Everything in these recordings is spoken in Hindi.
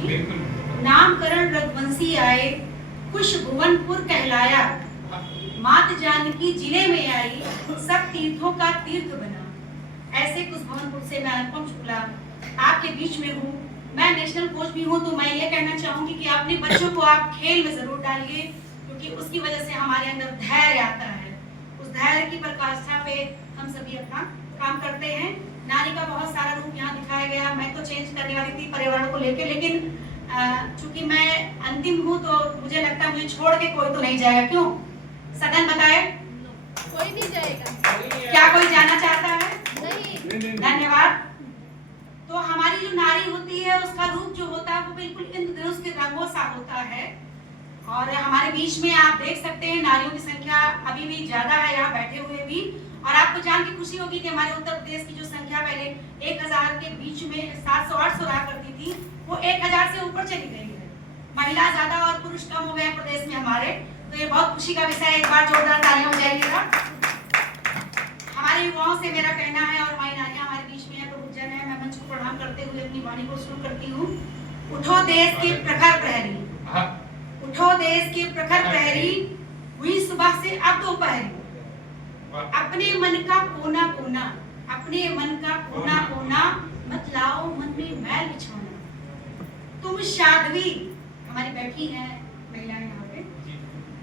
चाहूंगी। नामकरण रघुवंशी आए, कुश भुवनपुर कहलाया, मात जानकी जिले में आई, सब तीर्थों का तीर्थ बना। ऐसे कुश भुवनपुर से मैं अनुपम शुक्ला आपके बीच में हूँ। मैं नेशनल कोच भी हूँ, तो मैं ये कहना चाहूंगी कि अपने बच्चों को आप खेल में जरूर डालिए, क्योंकि उसकी वजह से हमारे अंदर धैर्य आता है। उस धैर्य की प्रकाष्ठा पे हम सभी अपना काम करते हैं। नारी का बहुत सारा रूप यहाँ दिखाया गया। मैं तो चेंज करने वाली थी पर्यावरण को लेकर, लेकिन चूंकि मैं अंतिम हूँ तो मुझे लगता है मुझे छोड़ के कोई तो नहीं जाएगा। क्यों? सदन बताए, कोई नहीं जाएगा। क्या कोई जाना चाहता है? नहीं। धन्यवाद। तो हमारी जो नारी होती है उसका रूप जो होता है वो बिल्कुल इंद्रधनुष के रंगों सा होता है। और हमारे बीच में आप देख सकते हैं नारियों की संख्या अभी भी ज्यादा है यहाँ बैठे हुए भी। और आपको जान के खुशी होगी कि हमारे उत्तर प्रदेश की जो संख्या पहले 1000 के बीच में 700-800 रहा करती थी, वो 1000 से ऊपर चली गई है। महिला ज्यादा और पुरुष कम हो गए प्रदेश में हमारे, तो ये बहुत खुशी का विषय है। एक बार जोरदार तालियां हो जाएगा। हमारे युवाओं से मेरा कहना है, और हमारी नारियां हमारे बीच में है, प्रबुद्ध जन है, मैं मंच को प्रणाम करते हुए अपनी वाणी को शुरू करती हूँ। उठो देश के प्रखर प्रहरी, उठो देश के प्रखर प्रहरी, हुई सुबह से अब दोपहरी। अपने मन का कोना कोना, अपने मन का कोना कोना, मत लाओ मन में मैल बिछाना। तुम साध्वी, हमारी बैठी है महिलाएं यहाँ पे,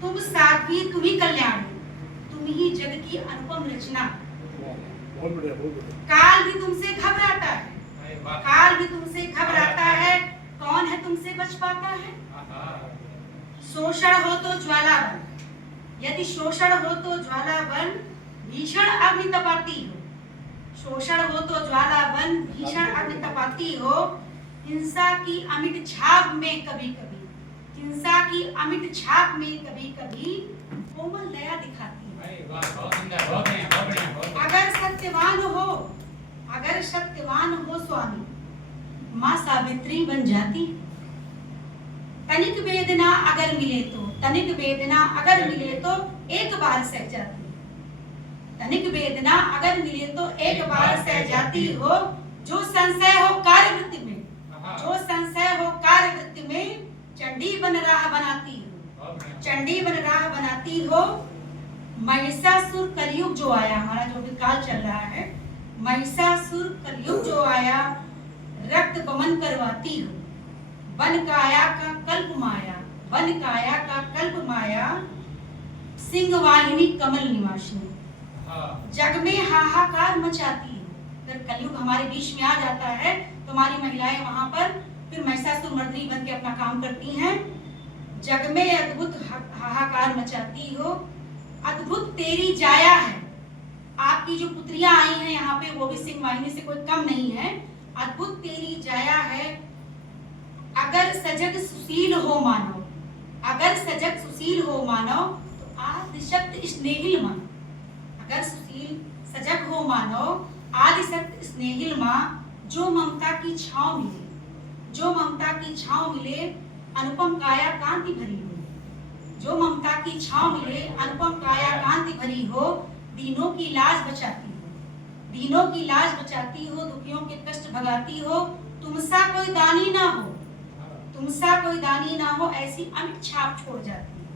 तुम साध्वी, तुम ही कल्याणी, तुम ही जग की अनुपम रचना। काल भी तुमसे घबराता है, काल भी तुमसे घबराता है, कौन है तुमसे बच पाता है? शोषण हो तो ज्वाला बन, यदि शोषण हो तो ज्वाला बन, भीषण अग्नि तपाती हो। शोषण हो तो ज्वाला बन, भीषण अग्नि तपाती हो। हिंसा की अमिट छाप में कभी कभी, हिंसा की अमिट छाप में कभी कभी कोमल दया दिखाती है। अगर सत्यवान हो, अगर सत्यवान हो स्वामी, माँ सावित्री बन जाती। तनिक वेदना अगर मिले तो, तनिक वेदना अगर मिले तो एक बार सह जाती। तनिक वेदना अगर मिले तो एक बार सह जाती हो। जो संशय हो कार्यवृत्ति में, जो संशय हो कार्यवृत्ति में, चंडी बन राह बनाती हो, चंडी बन राह बनाती हो। महिषासुर कलयुग जो आया, हमारा जो भी काल चल रहा है, महिषासुर कलयुग जो आया, रक्त बमन करवाती हो। वन काया का कल्प माया, वन काया का कल्प माया, सिंह वाहिनी कमल निवासिनी, जग में हाहाकार मचाती है। अगर कलयुग हमारे बीच में आ जाता है तो हमारी महिलाएं वहां पर फिर महिषासुर मर्दिनी बन के अपना काम करती हैं। जग में अद्भुत हाहाकार मचाती हो, अद्भुत तेरी जाया है। आपकी जो पुत्रियां आई हैं यहाँ पे वो भी सिंह वाहिनी से कोई कम नहीं है। अद्भुत तेरी जाया है। अगर सजग सुशील हो मानो, अगर सजग सुशील हो मानो, तो आदिशक्ति स्नेहिल मानो। अगर सुशील सजग हो मानो, आदिशक्ति स्नेहिल माँ, जो ममता की छांव मिले, जो ममता की छांव मिले, अनुपम काया कांति भरी हो। जो ममता की छांव मिले, अनुपम काया कांति भरी हो। दीनों की लाज बचाती हो, दीनों की लाज बचाती हो, दुखियों के कष्ट भगाती हो। तुमसा कोई दानी ना हो, तुमसा कोई दानी ना हो, ऐसी अमिट छाप छोड़ जाती है।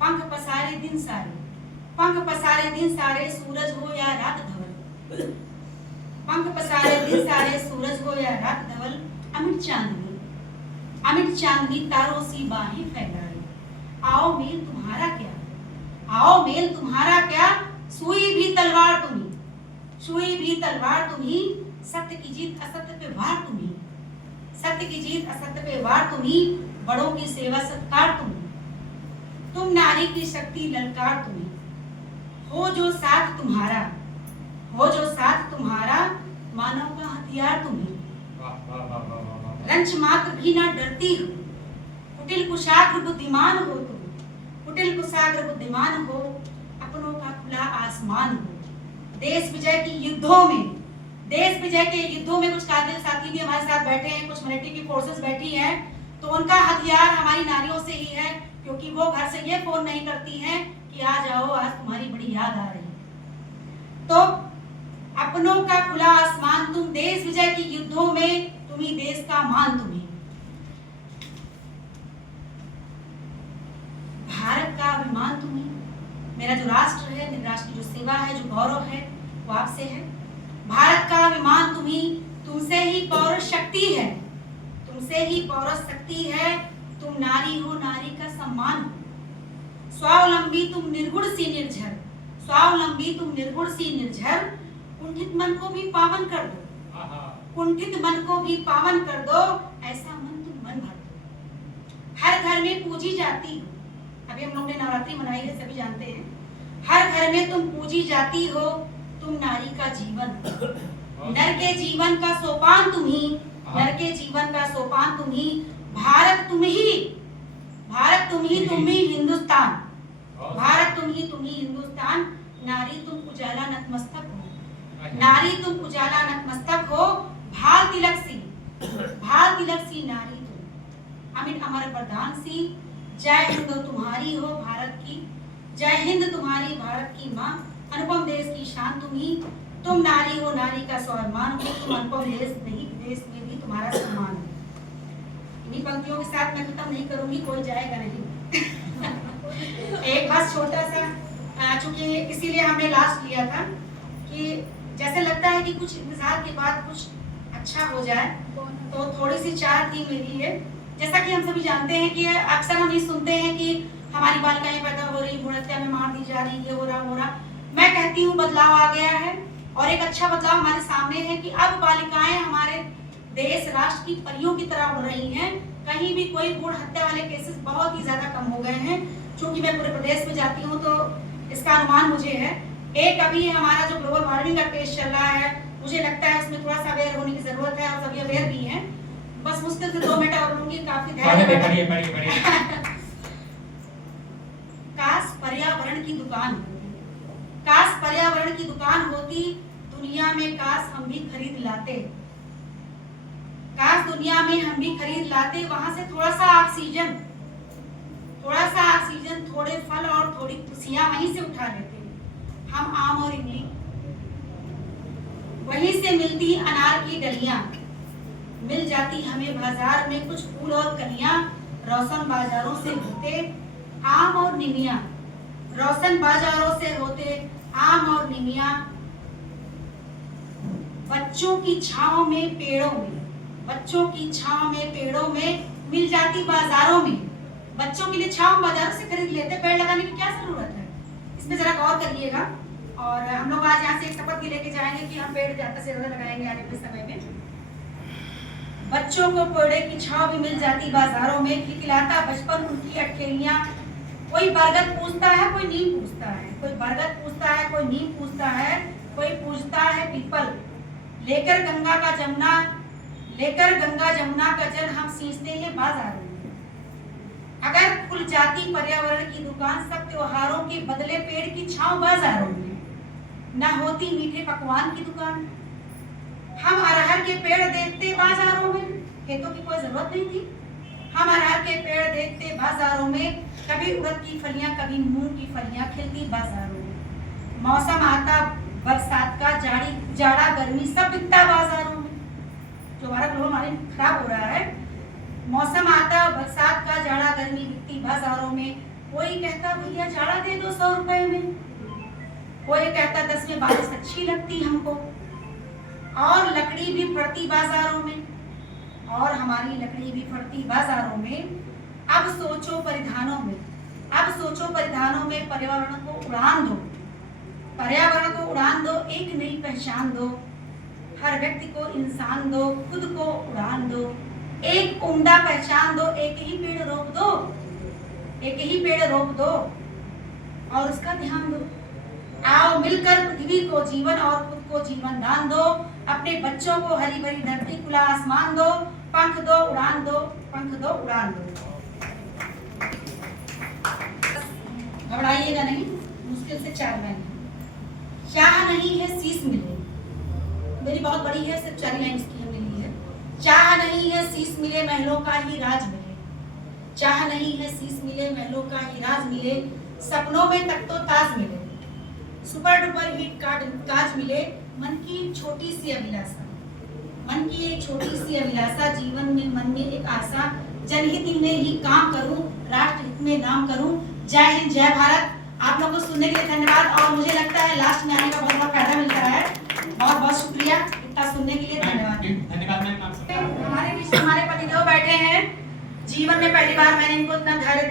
पंख पसारे दिन सारे, पंख पसारे दिन सारे, सूरज हो या रात धवल। पंख पसारे दिन सारे, सूरज हो या रात धवल। अमिट चांदनी, अमिट चांदनी तारों सी बाहें फैलाए। आओ मेल तुम्हारा क्या, आओ मेल तुम्हारा क्या, सुई भी तलवार तुम्ही, सुई भी तलवार तुम्ही। सत्य की जीत असत्य पे वार तुम्ही, सत्य की जीत असत्य पे वार तुम्ही। बड़ों की सेवा सत्कार तुम्ही, तुम नारी की शक्ति ललकार तुम्ही। हो जो साथ तुम्हारा, हो जो साथ तुम्हारा, मानव का हथियार तुम्ही। रंच मात्र भी ना डरती हो, कुटिल कुशाग्र बुद्धिमान हो तुम, कुटिल कुशाग्र बुद्धिमान हो। अपनों का खुला आसमान हो। देश विजय की युद्धों में, देश विजय के युद्धों में कुछ कारगिल साथी भी हमारे साथ बैठे हैं, कुछ मिलिट्री की फोर्सेस बैठी हैं, तो उनका हथियार हमारी नारियों से ही है, क्योंकि वो घर से ये फोन नहीं करती हैं कि आ जाओ आज तुम्हारी बड़ी याद आ रही है। तो अपनों का खुला आसमान तुम, देश विजय की युद्धों में तुम ही देश का मान तुम्ही। जो राष्ट्र है, राष्ट्र की जो सेवा है, जो गौरव है, वो आपसे है। भारत का अभिमान तुमसे ही पौरुष शक्ति है, तुमसे ही पौरुष शक्ति है। तुम नारी हो, नारी का सम्मान हो। स्वावलंबी तुम निर्गुण सी निर्झर, स्वावलंबी तुम निर्गुण सी निर्झर। कुंठित मन को भी पावन कर दो, कुंठित मन को भी पावन कर दो। ऐसा मन तुम मन भर दो। हर घर में पूजी जाती हो। अभी हम लोग ने नवरात्रि मनाई है, सभी जानते हैं। हर घर में तुम पूजी जाती हो। तुम नारी का जीवन, नर के जीवन का सोपान तुम ही, नर के जीवन का सोपान तुम ही। भारत तुम ही, भारत तुम ही हिंदुस्तान, भारत तुम ही हिंदुस्तान। नारी तुम उजाला नतमस्तक हो, नारी तुम उजाला नतमस्तक हो। भाल तिलक सी, भाल तिलक सी नारी तुम, अमिट अमर वरदान सी। जय हिंद तुम्हारी हो भारत की, जय हिंद तुम्हारी भारत की माँ। अनुपम देश की शान तुम ही, तुम नारी हो, नारी का स्वाभिमान हो। तुम अनुपम देश नहीं, विदेश में भी तुम्हारा सम्मान हो। इन्हीं पंक्तियों के साथ मैं खत्म नहीं करूंगी, कोई जाएगा नहीं। एक बस छोटा सा, चूंकि इसीलिए हमने लास्ट लिया था कि जैसे लगता है कि कुछ इंतजार के बाद कुछ अच्छा हो जाए, तो थोड़ी सी चार थी मेरी है। जैसा कि हम सभी जानते हैं कि अक्सर हम ये सुनते हैं कि हमारी बालिकाएं पैदा हो रही, भ्रूण हत्या में मार दी जा रही, ये हो रहा। मैं कहती हूँ बदलाव आ गया है, और एक अच्छा बदलाव हमारे सामने है कि अब बालिकाएं हमारे देश राष्ट्र की परियों की तरह उड़ रही हैं। कहीं भी कोई भ्रूण हत्या वाले केसेस बहुत ही ज्यादा कम हो गए हैं। क्योंकि मैं पूरे प्रदेश में जाती हूँ तो इसका अनुमान मुझे है। एक अभी हमारा जो ग्लोबल वार्मिंग का केस चल रहा है, मुझे लगता है उसमें थोड़ा सा अवेयर होने की जरूरत है, और सभी अवेयर भी हैं। बस मुश्किल से 2 मिनट और लूंगी, काफी धैर्य। काश पर्यावरण की दुकान होती, काश पर्यावरण की दुकान होती दुनिया में, काश हम भी खरीद लाते, काश दुनिया में हम भी खरीद लाते। वहां से थोड़ा सा ऑक्सीजन, थोड़े फल और थोड़ी खुशियां वहीं से उठा लेते। हम आम और इमली, वहीं से मिलती अनार की डलियां, मिल जाती हमें बाजार में कुछ फूल और कलियां। रोशन बाजारों से होते आम और निमिया, रोशन बाजारों से होते आम और निमिया। बच्चों की छांव में पेड़ों में, बच्चों की छांव में पेड़ों में मिल जाती बाजारों में। बच्चों के लिए छांव बाजारों से खरीद लेते, पेड़ लगाने की क्या जरूरत है? इसमें जरा गौर करिएगा। और हम लोग आज यहाँ से एक शपथ भी लेके जाएंगे कि हम पेड़ ज्यादा से ज्यादा लगाएंगे आने वाले समय में। बच्चों को पेड़े की छांव भी मिल जाती बाजारों में, खिलखिलाता बचपन उनकी अटखेलियां। कोई बरगद पूछता है, कोई नीम पूछता है, कोई बरगद पूछता है, कोई नीम पूछता है, कोई पूछता है पीपल। लेकर गंगा जमुना का जल हम सींचते हैं बाजारों में। अगर खुल जाती पर्यावरण की दुकान, सब त्योहारों के बदले पेड़ की छांव बाजारों में। न होती मीठे पकवान की दुकान, हम अरहर के पेड़ देखते बाजारों में, खेतों की कोई जरूरत नहीं थी। हम अरहर के पेड़ देखते बाजारों में, कभी उड़द की फलियां, कभी मूंग की फलियां खिलती बाजारों में। मौसम आता बरसात का, जाड़ा गर्मी सब बिकता बाजारों में। जो हमारा ग्लोबल वार्मिंग खराब हो रहा है, मौसम आता बरसात का, जाड़ा गर्मी बिकती बाजारों में। कोई कहता भैया जाड़ा दे दो 100 रुपए में, कोई कहता 10 में बारिश अच्छी लगती हमको। और लकड़ी भी फड़ती बाजारों में, और हमारी लकड़ी भी फड़ती बाजारों में। अब सोचो परिधानों में, अब सोचो परिधानों में पर्यावरण को उड़ान दो, पर्यावरण को उड़ान दो, एक नई पहचान दो। हर व्यक्ति को इंसान दो, खुद को उड़ान दो, एक उम्दा पहचान दो। एक ही पेड़ रोप दो, एक ही पेड़ रोप दो और उसका ध्यान दो। आओ मिलकर पृथ्वी को जीवन और खुद को जीवन दान दो। अपने बच्चों को हरी भरी धरती, खुला आसमान दो। पंख दो उड़ान दो, पंख दो उड़ान दो। घबराइएगा नहीं, मुश्किल से 4 लाइन। चाह नहीं है शीश मिले, मेरी बहुत बड़ी है, सिर्फ 4 लाइन इसकी हमने ली है। चाह नहीं है शीश मिले, महलों का ही राज मिले। चाह नहीं है शीश मिले, महलों का ही राज मिले। सपनों में तक तो ताज मिले, सुपर डुपर हिट काज मिले। मन की छोटी सी अभिलाषा, मन की एक छोटी सी अभिलाषा। जीवन में मन में एक आशा, जनहित में ही काम करूं, राष्ट्र हित में नाम करूं। जय हिंद, जय भारत। आप लोगों को सुनने के लिए धन्यवाद। और मुझे लगता है लास्ट में आने का बहुत बहुत फायदा मिल रहा है। बहुत बहुत शुक्रिया इतना सुनने के लिए, धन्यवाद। धन्यवाद मैम। हमारे बीच हमारे पतिदेव बैठे हैं। जीवन में पहली बार मैंने इनको इतना धैर्य